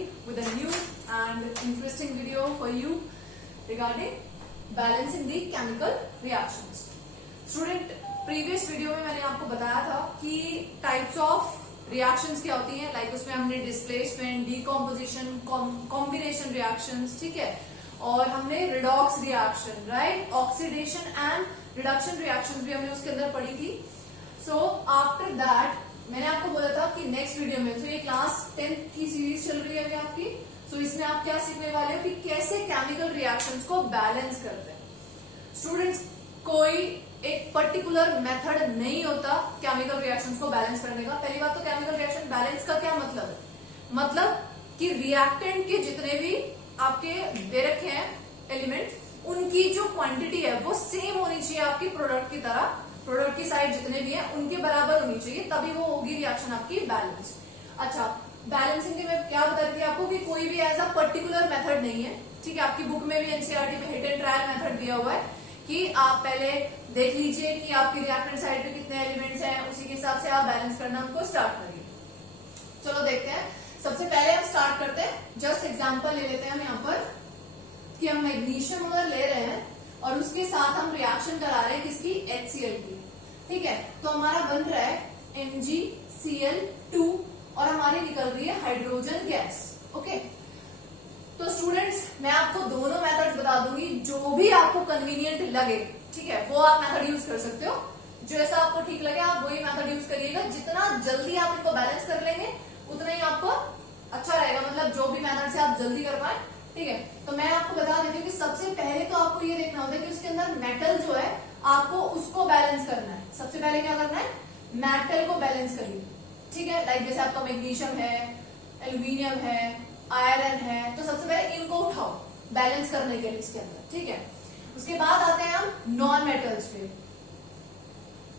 again with a new and interesting video for you regarding balancing the chemical reactions. Student, previous video में मैंने आपको बताया था कि types of reactions क्या होती हैं, like उसमें हमने displacement, decomposition, combination reactions, ठीक है, और हमने redox reaction, right, oxidation and reduction reactions भी हमने उसके अंदर पढ़ी थी. So after that मैंने आपको बोला था कि नेक्स्ट वीडियो में, तो ये क्लास 10th की सीरीज चल रही है अभी आपकी, सो इसमें आप क्या सीखने वाले हो कि कैसे केमिकल रिएक्शंस को बैलेंस करते हैं. स्टूडेंट्स, कोई एक पर्टिकुलर मेथड नहीं होता केमिकल रिएक्शंस को बैलेंस करने का. पहली बात तो केमिकल रिएक्शन बैलेंस का क्या मतलब है, मतलब कि रिएक्टेंट के जितने भी आपके दे रखे हैं एलिमेंट्स, उनकी जो क्वांटिटी है वो सेम होनी चाहिए आपकी प्रोडक्ट की तरह. प्रोडक्ट की साइड जितने भी हैं उनके बराबर होनी चाहिए, तभी वो होगी रिएक्शन आपकी बैलेंस. अच्छा, बैलेंसिंग के मैं क्या बता रही थी आपको कि कोई भी ऐसा पर्टिकुलर मेथड नहीं है, ठीक है. आपकी बुक में भी एनसीईआरटी में हिट एंड ट्रायल मेथड दिया हुआ है कि आप पहले देख लीजिए कि आपकी रिएक्टेंट साइड पे कितने एलिमेंट्स हैं, उसी के हिसाब से आप बैलेंस करना हमको स्टार्ट करिए. चलो देखते हैं. सबसे पहले हम स्टार्ट करते हैं, जस्ट एग्जाम्पल ले लेते हैं हम यहाँ पर कि हम मैग्नीशियम अगर ले रहे हैं और उसके साथ हम रिएक्शन करा रहे हैं किसकी, HCl की, ठीक है. तो हमारा बन रहा है MgCl2 और हमारी निकल रही है हाइड्रोजन गैस. ओके, तो स्टूडेंट्स मैं आपको दोनों मेथड्स बता दूंगी, जो भी आपको कन्वीनियंट लगे, ठीक है, वो आप मेथड यूज कर सकते हो. जो ऐसा आपको ठीक लगे आप वही मेथड यूज करिएगा. जितना जल्दी आप इनको बैलेंस कर लेंगे उतना ही आपको अच्छा रहेगा, मतलब जो भी मेथड से आप जल्दी कर पाए, ठीक है. तो मैं आपको बता देती हूँ कि सबसे पहले तो आपको ये देखना होता है कि उसके अंदर मेटल जो है आपको उसको बैलेंस करना है. सबसे पहले क्या करना है, मेटल को बैलेंस करिए, ठीक है. लाइक जैसे आपका मैग्नीशियम है, एल्यूमिनियम है, आयरन है, तो सबसे पहले इनको उठाओ बैलेंस करने के लिए इसके अंदर, ठीक है. उसके बाद आते हैं हम नॉन मेटल्स पे.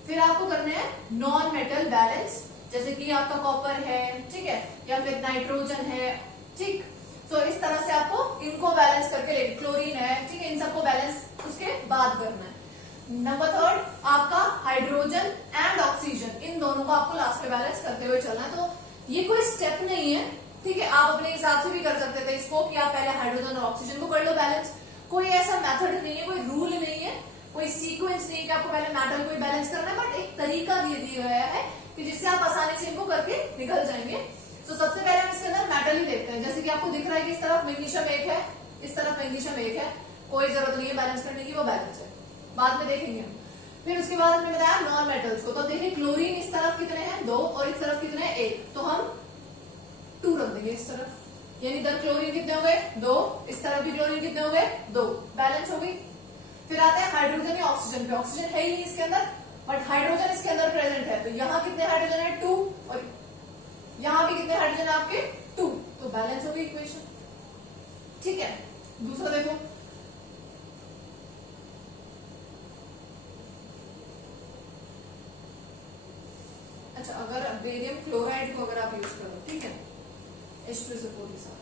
फिर आपको करने हैं नॉन मेटल बैलेंस, जैसे कि आपका कॉपर है, ठीक है, या फिर नाइट्रोजन है, ठीक. तो इस तरह से आपको इनको बैलेंस करके ले, क्लोरीन है, ठीक है, इन सबको बैलेंस उसके बाद करना है. नंबर थर्ड आपका हाइड्रोजन एंड ऑक्सीजन, इन दोनों को आपको लास्ट पे बैलेंस करते हुए चलना है. तो ये कोई स्टेप नहीं है, ठीक है, आप अपने हिसाब से भी कर सकते थे इसको कि आप पहले हाइड्रोजन और ऑक्सीजन को कर लो बैलेंस. कोई ऐसा मेथड नहीं है, कोई रूल नहीं है, कोई सीक्वेंस नहीं है कि आपको पहले मेटल को बैलेंस करना है, बट एक तरीका दिया गया है कि जिससे आप आसानी से इनको करके निकल जाएंगे. तो सबसे पहले हम इसके अंदर मेटल ही देखते हैं. जैसे कि आपको दिख रहा है कि इस तरफ मैग्नीशियम एक है, इस तरफ मैग्नीशियम एक है, कोई जरूरत नहीं है बैलेंस करने की, वो बैलेंस है, बाद में देखेंगे हम. फिर उसके बाद हमने बताया नॉन मेटल्स को. तो देखिए क्लोरीन इस तरफ कितने हैं, 2, और इस तरफ कितने हैं, 1, तो हम 2 रख देंगे इस तरफ, यानी इधर क्लोरीन कितने हो गए, 2, इस तरफ भी क्लोरीन कितने हो गए, 2, बैलेंस हो गई. फिर आते हैं हाइड्रोजन या ऑक्सीजन पे. ऑक्सीजन है ही नहीं इसके अंदर, बट हाइड्रोजन इसके अंदर प्रेजेंट है, तो यहाँ कितने हाइड्रोजन है, 2, और यहाँ भी कितने हाइड्रोजन है आपके, 2, तो बैलेंस हो गई इक्वेशन, ठीक है. दूसरा देखो, अच्छा, अगर बेरियम क्लोराइड को अगर आप यूज करो, ठीक है, H2SO4 के साथ,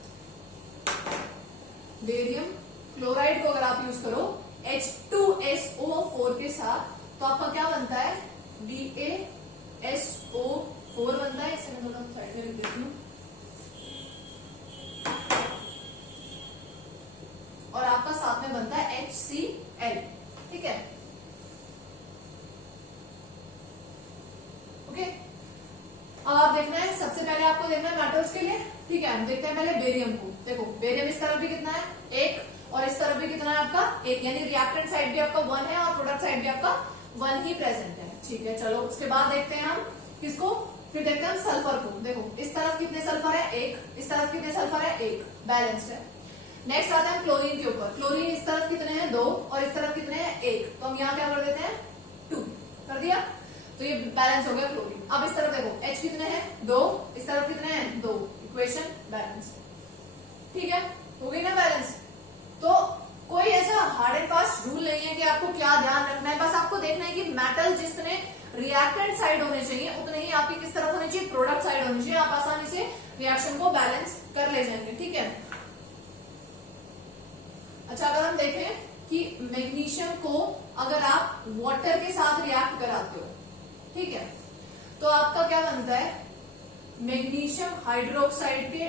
बेरियम क्लोराइड को अगर आप यूज करो H2SO4 के साथ, तो आपका क्या बनता है, BaSO4 बनता है. इसे मैं थोड़ा साइड में लिख देती हूँ. और आपका साथ में बनता है HCl, ठीक है. ओके, अब आप देखना है, सबसे पहले आपको देखना है मेटल्स के लिए, ठीक है. हम देखते हैं पहले बेरियम को. देखो बेरियम इस तरफ भी कितना है, 1, और इस तरफ भी कितना है आपका, 1, यानी रिएक्टेंट साइड भी आपका 1 है और प्रोडक्ट साइड भी आपका 1 ही प्रेजेंट है, ठीक है. चलो उसके बाद देखते हैं हम किसको, फिर देखते हैं हम सल्फर को. देखो इस तरफ कितने सल्फर है, 1, इस तरफ कितने सल्फर है, 1, बैलेंस्ड है. नेक्स्ट आता है क्लोरीन के ऊपर. क्लोरीन इस तरफ कितने हैं, 2, और इस तरफ कितने हैं, 1, तो हम यहाँ क्या कर देते हैं, 2 कर दिया, तो ये बैलेंस हो गया क्लोरीन. अब इस तरफ देखो H कितने हैं, 2, इस तरफ कितने हैं, 2, इक्वेशन बैलेंस, ठीक है, हो गई ना बैलेंस. तो कोई ऐसा हार्ड एंड फास्ट रूल नहीं है कि आपको क्या ध्यान रखना है, बस आपको देखना है कि मेटल जितने रिएक्टेंट साइड होने चाहिए उतने ही आपकी किस तरफ होने चाहिए, प्रोडक्ट साइड होनी चाहिए. आप आसानी से रिएक्शन को बैलेंस कर ले जाएंगे, ठीक है. अच्छा, अगर हम देखें कि मैग्नीशियम को अगर आप वाटर के साथ रिएक्ट कराते हो, ठीक है, तो आपका क्या बनता है, मैग्नीशियम हाइड्रोक्साइड के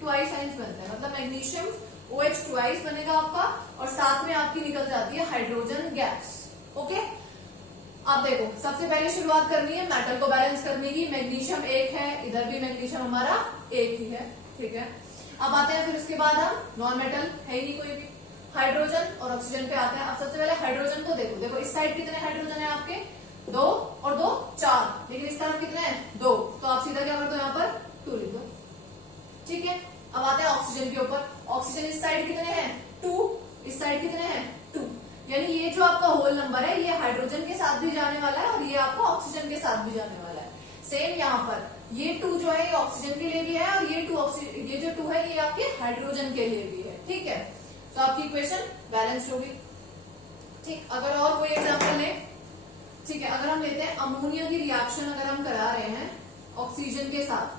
ट्वाइस आयंस बनते हैं, मतलब मैग्नीशियम OH ट्वाइस बनेगा आपका और साथ में आपकी निकल जाती है हाइड्रोजन गैस। ओके, अब देखो सबसे पहले शुरुआत करनी है मेटल को बैलेंस करने की। मैग्नीशियम एक है, इधर भी मैग्नीशियम हमारा एक ही है, ठीक है। अब आते हैं फिर उसके बाद हम नॉन मेटल है ही नहीं कोई भी, हाइड्रोजन और ऑक्सीजन पे आते हैं। अब सबसे पहले हाइड्रोजन को देखो, देखो इस साइड कितने हाइड्रोजन है आपके, 2 और 2 4, लेकिन इस तरफ कितने हैं 2, तो आप सीधा क्या कर दो यहाँ पर 2 लिख दो, ठीक है। अब आते हैं ऑक्सीजन के ऊपर, ऑक्सीजन इस साइड कितने हैं 2, इस साइड कितने हैं 2, यानी ये जो आपका होल नंबर है ये हाइड्रोजन के साथ भी जाने वाला है और ये आपका ऑक्सीजन के साथ भी जाने वाला है। सेम यहाँ पर ये 2 जो है ये ऑक्सीजन के लिए भी है और ये 2 है ये आपके हाइड्रोजन के लिए भी है, ठीक है। तो आपकी इक्वेशन बैलेंस्ड होगी, ठीक। अगर और कोई एग्जांपल ले, ठीक है, अगर हम लेते हैं अमोनिया की रिएक्शन अगर हम करा रहे हैं ऑक्सीजन के साथ,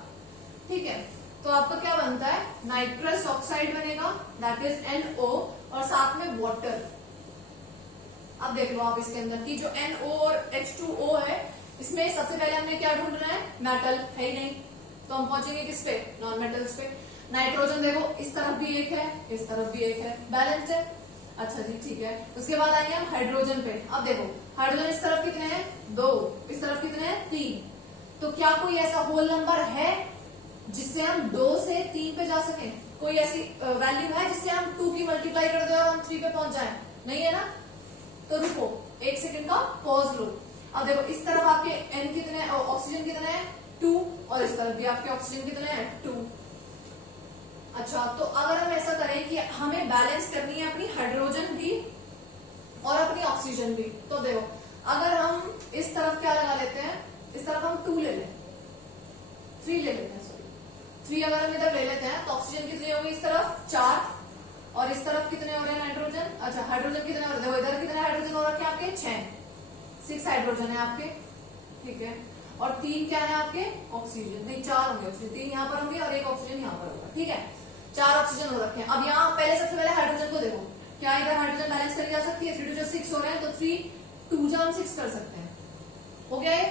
ठीक है, तो आपका क्या बनता है, नाइट्रस ऑक्साइड बनेगा, दैट इज NO, और साथ में वाटर। अब देख लो आप इसके अंदर की जो NO और H2O है, इसमें सबसे पहले हमने क्या ढूंढना है, मेटल है ही नहीं, तो हम पहुंचेंगे किस पे, नॉन मेटल्स पे। नाइट्रोजन देखो इस तरफ भी एक है, इस तरफ भी एक है, बैलेंस है, अच्छा जी ठीक है। उसके बाद आएंगे हम हाइड्रोजन पे। अब देखो हाइड्रोजन इस तरफ कितने हैं 2, इस तरफ कितने हैं 3, तो क्या कोई ऐसा होल नंबर है जिससे हम 2 से 3 पे जा सके, कोई ऐसी वैल्यू है जिससे हम 2 की मल्टीप्लाई कर दे और हम 3 पे पहुंच जाए, नहीं है ना। तो रुको 1 सेकंड का पॉज लो। अब देखो इस तरफ आपके N कितने, ऑक्सीजन कितने हैं 2, और इस तरफ भी आपके ऑक्सीजन कितने हैं 2। अच्छा, तो अगर हम ऐसा करें कि हमें बैलेंस करनी है अपनी हाइड्रोजन भी और अपनी ऑक्सीजन भी, तो देखो अगर हम इस तरफ क्या लगा लेते हैं, इस तरफ हम 2 ले लें, 3 ले लेते हैं, सॉरी 3 अगर हम इधर ले लेते हैं तो ऑक्सीजन कितनी होगी इस तरफ 4, और इस तरफ कितने हो रहे हैं नाइट्रोजन, अच्छा हाइड्रोजन कितने हो रहे हैं, देखो इधर कितने हाइड्रोजन हो रखे हैं आपके 6 हाइड्रोजन है आपके, ठीक है, और 3 क्या है आपके ऑक्सीजन, नहीं 4 होंगे ऑक्सीजन, 3 यहाँ पर होंगे और 1 ऑक्सीजन यहाँ पर होगा, ठीक है, 4 ऑक्सीजन हो रखे हैं। अब यहाँ पहले सबसे पहले हाइड्रोजन को देखो, क्या इधर हाइड्रोजन बैलेंस करी जा सकती है, 3 2 6 हो रहे हैं, तो 3 2 जा हम 6 कर सकते हैं, हो गया ये,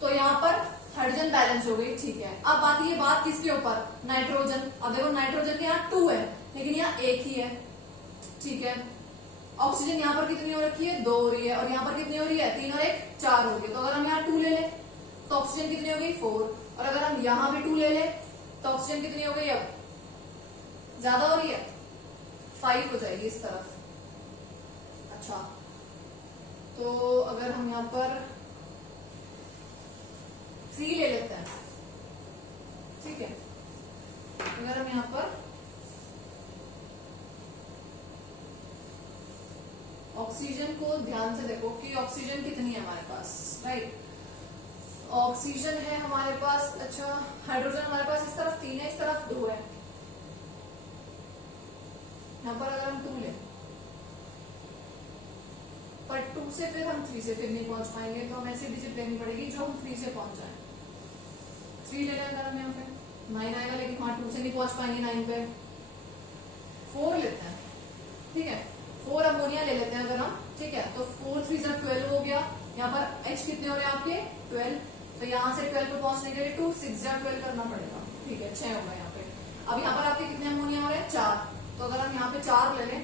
तो यहाँ पर हाइड्रोजन बैलेंस हो गई, ठीक है। अब आती है बात किसके ऊपर, नाइट्रोजन। अब देखो नाइट्रोजन यहाँ 2 है लेकिन यहाँ 1 ही है, ठीक है। ऑक्सीजन यहाँ पर कितनी हो रखी है 2 हो रही है, और यहाँ पर कितनी हो रही है 3 और 1 4 हो गई, तो अगर हम यहाँ 2 ले लें तो ऑक्सीजन कितनी हो गई 4, और अगर हम यहाँ भी 2 ले लें तो ऑक्सीजन कितनी हो गई, अब ज्यादा हो रही है 5 हो जाएगी इस तरफ। अच्छा, तो अगर हम यहाँ पर 3 ले लेते हैं, ठीक है, अगर हम यहाँ पर ऑक्सीजन को ध्यान से देखो कि ऑक्सीजन कितनी है हमारे पास, राइट, ऑक्सीजन है हमारे पास, अच्छा हाइड्रोजन हमारे पास इस तरफ 3 है, इस तरफ 2 है, यहाँ पर अगर हम 2 लें पर 2 से फिर हम 3 से फिर नहीं पहुंच पाएंगे, तो हमें ऐसी डिजिट लेनी पड़ेगी जो हम 3 से पहुंच जाए। 3 ले लें अगर हम यहाँ पे 9 आएगा, लेकिन वहां 2 से नहीं पहुंच पाएंगे 9 पे। 4 लेते हैं, ठीक है, 4 अमोनिया ले लेते हैं अगर हम, ठीक है, तो 4 3 12 हो गया, यहाँ पर H कितने हो रहे हैं आपके 12, तो यहाँ से 12 पे पहुंचने के लिए 2 6 12 करना पड़ेगा, ठीक है, 6 होगा यहाँ पे। अब यहाँ पर आपके कितने अमोनिया हो रहे हैं 4, तो अगर हम यहाँ पे 4 ले लें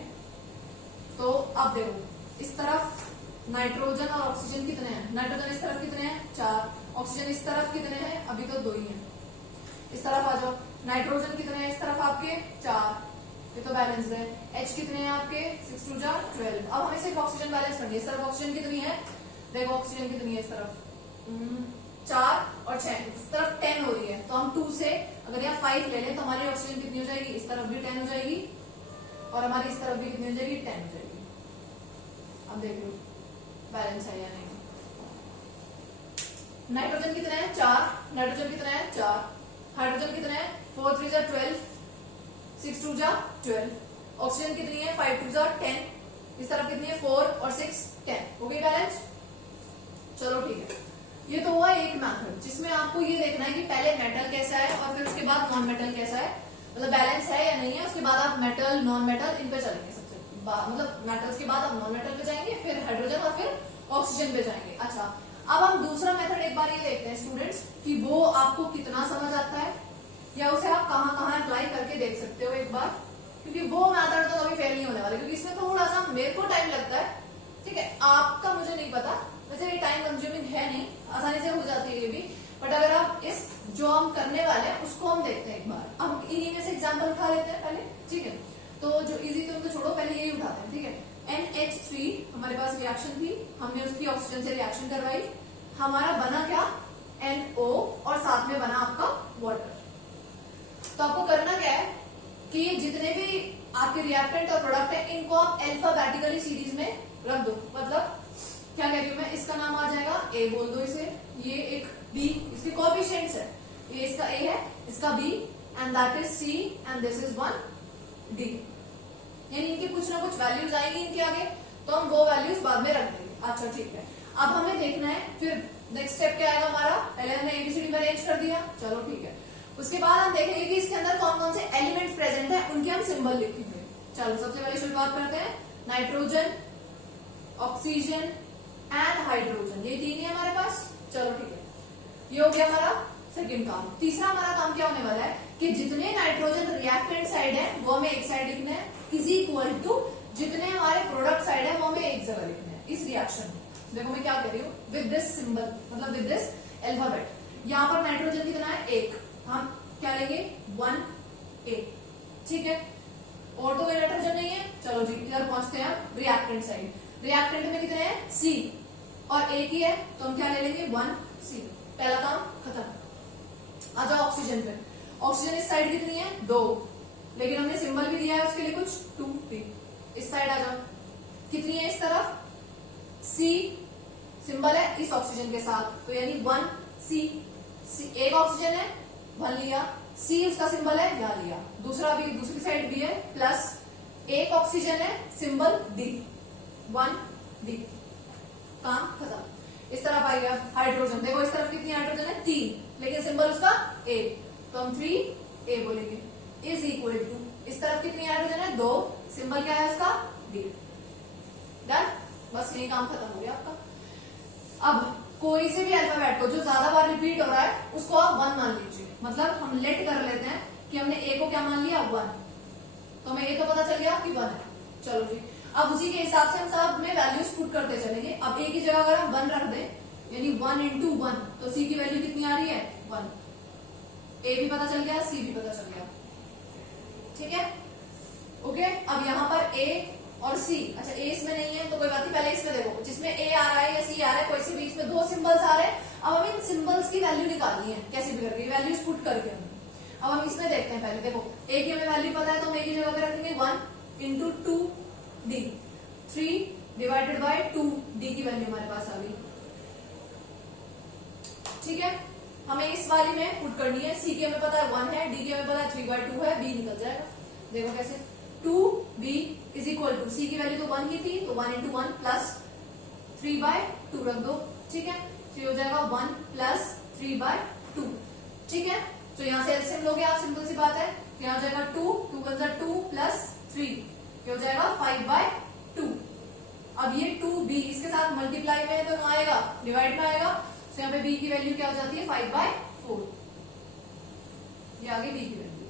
तो अब देखो इस तरफ नाइट्रोजन और ऑक्सीजन कितने हैं, नाइट्रोजन इस तरफ कितने हैं 4, ऑक्सीजन इस तरफ कितने हैं, अभी तो 2 ही हैं, इस तरफ आ जाओ, नाइट्रोजन कितने हैं इस तरफ आपके 4, ये तो बैलेंस है। H कितने हैं आपके 6 2 12, अब हमें सिर्फ ऑक्सीजन बैलेंस करनी है, इस तरफ ऑक्सीजन कितनी है, देखो ऑक्सीजन कितनी है इस तरफ 4 और 6, इस तरफ 10 हो रही है, तो हम 2 से अगर यहाँ 5 ले लें तो हमारी ऑक्सीजन कितनी हो जाएगी, इस तरफ भी 10 हो जाएगी और हमारी इस तरफ भी कितनी हो जाएगी 10 हो जाएगी। अब देख लो बैलेंस है या नहीं। नाइट्रोजन कितने हैं 4, नाइट्रोजन कितने हैं 4, हाइड्रोजन कितने हैं 4 3 12 6 2 12, ऑक्सीजन कितनी है 5 2 10, इस तरफ कितनी है 4 और 6 10, हो गई बैलेंस। चलो ठीक है, ये तो हुआ एक मेथड जिसमें आपको ये देखना है कि पहले मेटल कैसा है और फिर उसके बाद नॉन मेटल कैसा है, मतलब बैलेंस है या नहीं है, उसके बाद आप मेटल नॉन मेटल इन पे चलेंगे, सबसे मतलब मेटल्स के बाद आप नॉन मेटल पे जाएंगे, फिर हाइड्रोजन और फिर ऑक्सीजन पे जाएंगे। अच्छा, अब हम दूसरा मेथड एक बार ये देखते हैं स्टूडेंट्स कि वो आपको कितना समझ आता है या उसे आप कहाँ कहाँ अप्लाई करके देख क्योंकि वो मेथड तो कभी फेल नहीं होने वाला, क्योंकि इसमें थोड़ा सा मेरे को टाइम लगता है, ठीक है, आपका मुझे नहीं पता, वैसे ये टाइम कंज्यूमिंग है नहीं, आसानी से हो जाती है ये भी, बट अगर आप इस जो हम करने वाले हैं उसको हम देखते हैं एक बार। अब इन्हीं में से एग्जाम्पल उठा लेते हैं पहले, ठीक है, तो जो इजी तो उनको छोड़ो, पहले यही उठाते हैं, ठीक है। NH3 हमारे पास रिएक्शन थी, हमने उसकी ऑक्सीजन से रिएक्शन करवाई, हमारा बना क्या, NO, और साथ में बना आपका वाटर। तो आपको करना क्या है कि जितने भी आपके रिएक्टेंट और प्रोडक्ट है इनको आप अल्फाबेटिकली सीरीज में रख दो। मतलब क्या कह रही हूं मैं, इसका नाम आ जाएगा A, बोल दो इसे, ये एक B, इसके कोएफिशिएंट्स है, ये इसका A है, इसका B, and that is C, and this is 1 D। यानी इनकी कुछ ना कुछ वैल्यूज आएंगी इनके आगे, तो हम वो वैल्यूज बाद में रख देंगे। अच्छा ठीक है, अब हमें देखना है फिर नेक्स्ट स्टेप क्या आएगा हमारा, पहले हमने ABCD में अरेंज कर दिया, चलो ठीक है, उसके बाद हम देखेंगे कि इसके अंदर कौन कौन से एलिमेंट्स प्रेजेंट है, उनके हम सिंबल लिखेंगे। चलो सबसे पहले शुरुआत करते हैं, नाइट्रोजन, ऑक्सीजन एंड हाइड्रोजन, ये तीन ही है हमारे पास। चलो ठीक है, ये हो गया हमारा सेकंड काम। तीसरा हमारा काम क्या होने वाला है कि जितने नाइट्रोजन रिएक्टेंट साइड है वो हमें एक साइड लिखना है, इज इक्वल टू जितने हमारे प्रोडक्ट साइड है वो हमें एक जगह लिखना है इस रिएक्शन में। देखो मैं क्या कह रही हूँ, विद दिस सिंबल, मतलब विद दिस अल्फाबेट। यहाँ पर नाइट्रोजन कितना है, एक, हम क्या लेंगे 1A, ठीक है, और तो कोई नाइट्रोजन नहीं है। चलो जी इधर पहुंचते हैं रिएक्टेंट साइड, रिएक्टेंट में कितने हैं C, और एक ही है तो हम क्या ले लेंगे 1C, पहला काम खत्म। आ जाओ ऑक्सीजन पे, ऑक्सीजन इस साइड कितनी है 2, लेकिन हमने सिंबल भी दिया है उसके लिए कुछ 2P। इस साइड आ जाओ, कितनी है इस तरफ C, सिंबल है इस ऑक्सीजन के साथ, तो यानी 1C, एक ऑक्सीजन है 1 लिया, C उसका सिंबल है यहाँ लिया, दूसरा भी दूसरी साइड भी है प्लस, एक ऑक्सीजन है सिंबल D, 1D, काम खत्म। इस तरफ आ गया हाइड्रोजन, देखो इस तरफ कितनी हाइड्रोजन है 3, लेकिन सिंबल उसका A, तो हम 3A बोलेंगे, इज इक्वल टू इस तरफ कितनी हाइड्रोजन है 2, सिंबल क्या है उसका D। डन, बस यही काम खत्म हो गया आपका। अब कोई से भी अल्फाबेट को जो ज्यादा बार रिपीट हो रहा है उसको आप 1 मान लीजिए, मतलब हम लेट कर लेते हैं कि हमने A को क्या मान लिया 1, तो हमें ये तो पता चल गया कि 1 है। चलो जी, अब उसी के हिसाब से हम सब में वैल्यूज पुट करते चलेंगे। अब A की जगह अगर हम 1 रख दें, यानी 1 into 1, तो C की वैल्यू कितनी आ रही है 1, A भी पता चल गया, C भी पता चल गया, ठीक है, ओके। अब यहाँ पर A और C, अच्छा A इसमें नहीं है तो कोई बात नहीं, पहले इसमें देखो, जिसमें A आ रहा है या C आ रहा है, कोई से भी इसमें 2 सिंबल्स आ रहे हैं। अब हम इन सिंबल्स की वैल्यू निकालनी है कैसे भी करके, वैल्यूज पुट करके हमें। अब हम इसमें देखते हैं, पहले देखो A की हमें वैल्यू पता है तो हम A की जगह पे रखेंगे 1 into 2D, 3 divided by 2D की वैल्यू हमारे पास आ गई, ठीक है। हमें इस वाली में पुट करनी है, C की हमें पता है 1 है, D की हमें पता है 3/2 है, B निकल जाएगा। देखो कैसे, 2B is equal to, C की वैल्यू तो 1 ही थी तो 1 into 1 प्लस 3/2 रख दो, ठीक है, तो ये हो जाएगा 1 प्लस 3/2, ठीक है। तो यहाँ से एलसीएम लोगे आप, सिंपल सी बात है, यहाँ हो जाएगा 2 2 प्लस 3, ये हो जाएगा 5/2। अब ये 2B इसके साथ मल्टीप्लाई में तो ना आएगा, डिवाइड में आएगा, तो यहाँ पे B की वैल्यू क्या हो जाती है 5/4, ये आगे B की वैल्यू।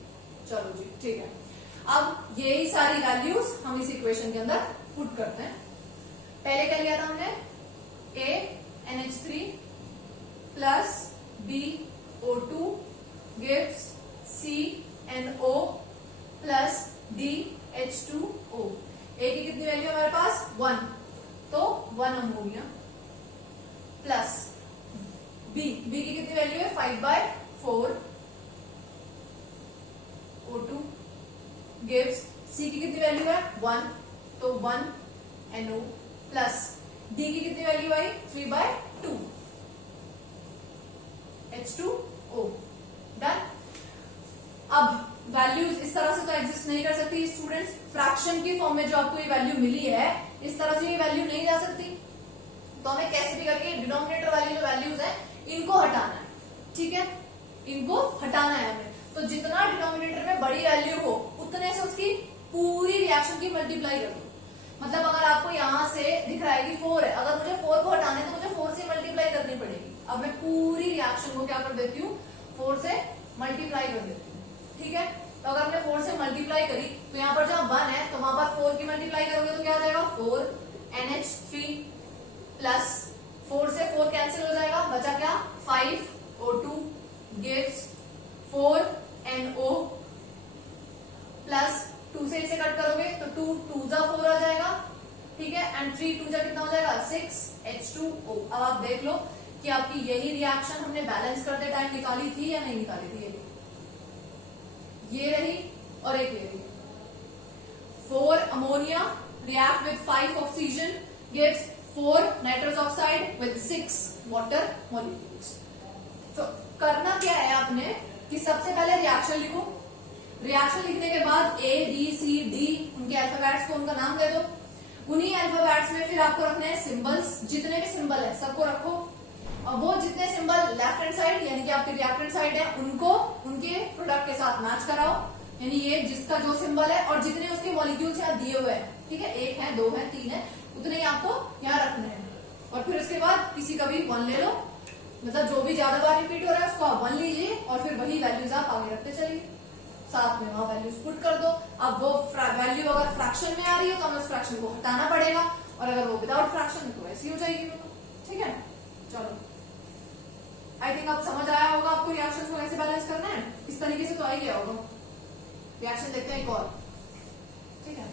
चलो जी ठीक है, अब यही सारी वैल्यूज हम इस इक्वेशन के अंदर पुट करते हैं। पहले क्या लिया था हमने, A NH3 plus BO2 gives CNO plus DH2O। A की कितनी वैल्यू हमारे पास 1, तो 1 अमोनिया, प्लस B की कितनी वैल्यू है 5/4 O2 gives C की कितनी वैल्यू है 1, तो 1 NO, प्लस D की कितनी वैल्यू आई 3/2 H2O। डन। अब वैल्यूज इस तरह से तो एग्जिस्ट नहीं कर सकती स्टूडेंट्स, फ्रैक्शन की फॉर्म में जो आपको ये वैल्यू मिली है इस तरह से ये वैल्यू नहीं जा सकती, तो हमें कैसे भी करके डिनोमिनेटर वाली जो वैल्यूज है इनको हटाना है, ठीक है, इनको हटाना है हमें। तो जितना डिनोमिनेटर में बड़ी वैल्यू हो उतने से उसकी पूरी रिएक्शन की मल्टीप्लाई कर दो। मतलब अगर आपको यहाँ से दिख रहा है कि 4 है, अगर मुझे 4 को हटाना है तो मुझे 4 से मल्टीप्लाई करनी पड़ेगी। अब मैं पूरी रिएक्शन को क्या कर देती हूँ 4 से मल्टीप्लाई कर देती हूँ, ठीक है। तो अगर हमने 4 से मल्टीप्लाई मल्टीप्लाई करी तो यहाँ पर जहाँ 1 है तो वहां पर 4 की मल्टीप्लाई करोगे तो क्या आ जाएगा 4NH3 प्लस 4 से 4 कैंसिल हो जाएगा, बचा क्या 5O2 गिव्स 4NO प्लस 2 से इसे कट करोगे तो 2 2 जा 4 आ जाएगा, ठीक है, एंड 3 2 जा कितना हो जाएगा 6H2O। अब आप देख लो कि आपकी यही रिएक्शन हमने बैलेंस करते टाइम निकाली थी या नहीं निकाली थी। ये रही और एक ये रही। 4 ammonia react with 5 oxygen gives 4 nitrous oxide with 6 water molecules। तो करना क्या है आपने कि सबसे पहले रिएक्शन लिखो, रिएक्शन लिखने के बाद A B C D उनके अल्फाबेट्स को उनका नाम दे दो, उन्हीं अल्फाबेट्स में फिर आपको रखना है सिंबल्स, जितने भी सिंबल है सबको रखो, और वो जितने सिंबल लेफ्ट हैंड साइड यानी कि आपकी रिएक्टेंट साइड है उनको उनके प्रोडक्ट के साथ मैच कराओ, यानी ये जिसका जो सिंबल है और जितने उसके मॉलिक्यूल्स यहाँ दिए हुए हैं, ठीक है, 1 है 2 है 3 है, उतने ही आपको यहाँ रखने हैं। और फिर उसके बाद किसी का भी 1 ले लो, मतलब जो भी ज्यादा बार रिपीट हो रहा है उसको आप 1 लीजिए और फिर वही वैल्यूज आप आगे रखते चलिए, साथ में वहां वैल्यूज पुट कर दो। अब वो वैल्यू अगर फ्रैक्शन में आ रही है तो हमें उस फ्रैक्शन को हटाना पड़ेगा, और अगर वो विदाउट फ्रैक्शन तो ऐसी हो जाएगी वो, ठीक है। चलो आई थिंक आप समझ आया होगा आपको रिएक्शंस को कैसे बैलेंस करना है, इस तरीके से तो आ ही गया होगा। रिएक्शन देखते हैं एक और, ठीक है।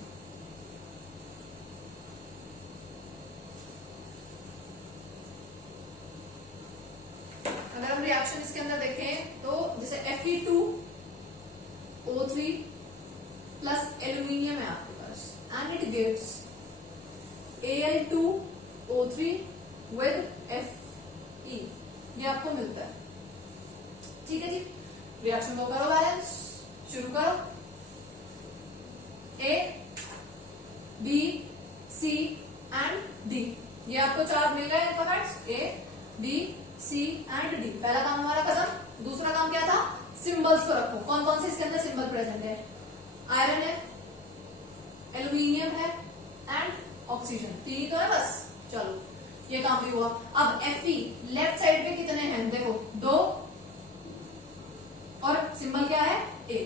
अगर हम रिएक्शन इसके अंदर देखें तो जैसे Fe2O3 प्लस एल्यूमिनियम है आपके पास and it gives Al2O3 with Fe, ये आपको मिलता है, ठीक है जी। रिएक्शन को करो बैलेंस, शुरू करो। A B C and D, ये आपको 4 मिल गए alphabets A B C and D। पहला काम हमारा खत्म। दूसरा काम क्या था, सिंबल्स को रखो। कौन कौन से इसके अंदर सिंबल प्रेजेंट है, आयरन है, एल्यूमिनियम है एंड ऑक्सीजन, 3 तो है बस। चलो ये काम भी हुआ। अब Fe लेफ्ट साइड पे कितने हैं देखो 2, और सिंबल क्या है A।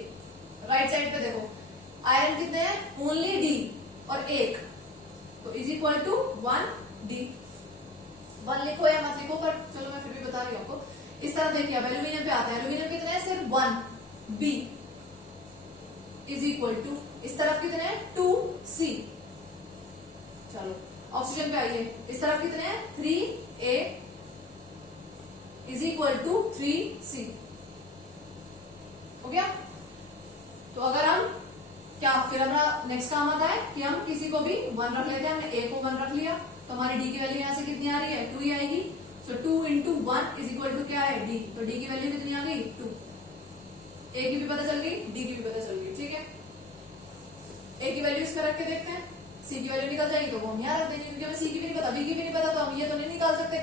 राइट साइड पे देखो आयरन कितने हैं ओनली D और 1, तो इज इक्वल टू 1D। 1 लिखो या मत लिखो, पर चलो मैं फिर भी बता रही हूँ आपको। इस तरह देखिए अब एल्यूमिनियम पे आता है, एल्यूमिनियम कितने हैं सिर्फ 1B इज इक्वल टू, इस तरफ कितने हैं 2C। चलो ऑक्सीजन पे आइए, इस तरफ कितने हैं 3A is equal to 3C, हो गया। तो अगर हम क्या फिर हमारा नेक्स्ट काम आता है कि हम किसी को भी 1 रख लेते हैं, हमने A को 1 रख लिया तो हमारी D की वैल्यू यहाँ से कितनी आ रही है 2 ही आएगी। सो 2 इंटू 1 इज इक्वल टू क्या है D, तो D की वैल्यू कितनी आ गई 2। A की भी पता चल गई, D की भी पता चल गई, ठीक है। A की वैल्यू इस पर रख के देखते हैं, C की वैल्यू निकल जाएगी तो वो हम यहाँ रख देंगे, क्योंकि हमें C की भी नहीं पता B की भी नहीं पता, तो हम ये तो नहीं निकाल सकते,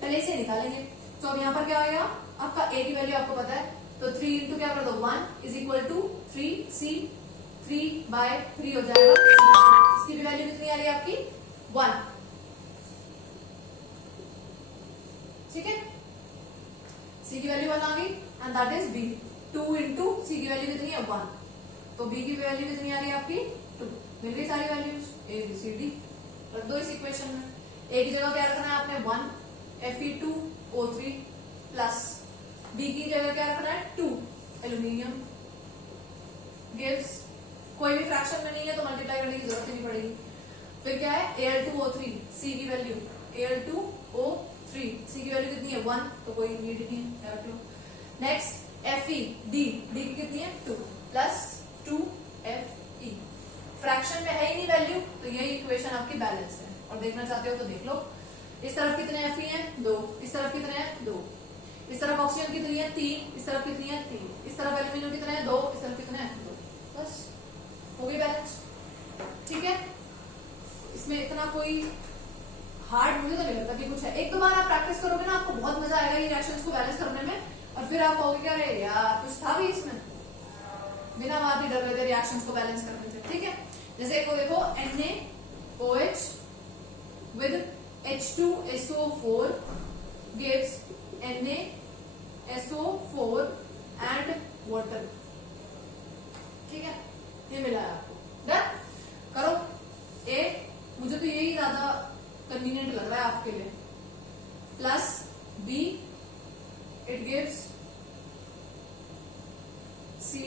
पहले इसे निकालेंगे। तो अब यहाँ पर क्या आएगा आपका A की वैल्यू आपको पता है, तो 3 इंटू क्या कर दो 1 इज इक्वल टू 3C, 3/3 हो जाएगा। इसकी भी वैल्यू कितनी आ रही है आपकी 1, ठीक है। C की वैल्यू 1 आ गई and that is B। 2 into C की वैल्यू कितनी है 1, तो B की वैल्यू कितनी आ रही है आपकी 2। मिल गई सारी values A B C D, रख दो इस इक्वेशन में। A की जगह क्या रखना है आपने 1 Fe2O3 प्लस B की जगह क्या रखना है 2 एल्यूमिनियम गिव्स, कोई भी फ्रैक्शन में नहीं है तो मल्टीप्लाई करने की जरूरत नहीं पड़ेगी। फिर क्या है Al2O3, C की वैल्यू Al2O3, C की वैल्यू कितनी है 1, तो कोई नीड नहीं है, रख लो। नेक्स्ट Fe D की कितनी है 2 प्लस 2Fe, फ्रैक्शन में है ही नहीं वैल्यू, तो यही इक्वेशन आपकी बैलेंस है। और देखना चाहते हो तो देख लो, इस तरफ कितने Fe हैं 2, इस तरफ कितने हैं 2, इस तरफ ऑक्सीजन कितनी है 3, इस तरफ कितनी है 3, इस तरफ एल्यूमिनियम कितने हैं 2, इस तरफ कितने हैं 2, बस हो गई बैलेंस, ठीक है। इसमें इतना कोई हार्ड मुझे तो नहीं लगता कि कुछ है। एक दो बार आप प्रैक्टिस करोगे ना आपको बहुत मजा आएगा ये रिएक्शंस को बैलेंस करने में, और फिर आप कहोगे क्या अरे यार कुछ था भी इसमें, बिना बात ही डर लेते रिएक्शंस को बैलेंस करने से, ठीक है। जैसे एक को देखो NaOH with H2SO4 gives NaSO4 and water, ठीक है। ये मिला है आपको। डन करो। ए मुझे तो यही ज्यादा कन्वीनियंट लग रहा है आपके लिए, plus B it gives C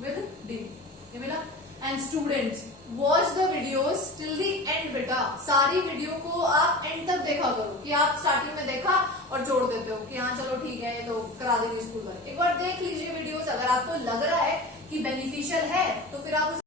with D, ये मिला। And students watch the videos till the end बेटा, सारी वीडियो को आप एंड तक देखा करो, कि आप स्टार्टिंग में देखा और जोड़ देते हो कि हाँ चलो ठीक है तो करा देंगे स्कूल वाले। एक बार देख लीजिए वीडियोस, अगर आपको लग रहा है कि बेनिफिशियल है तो फिर आप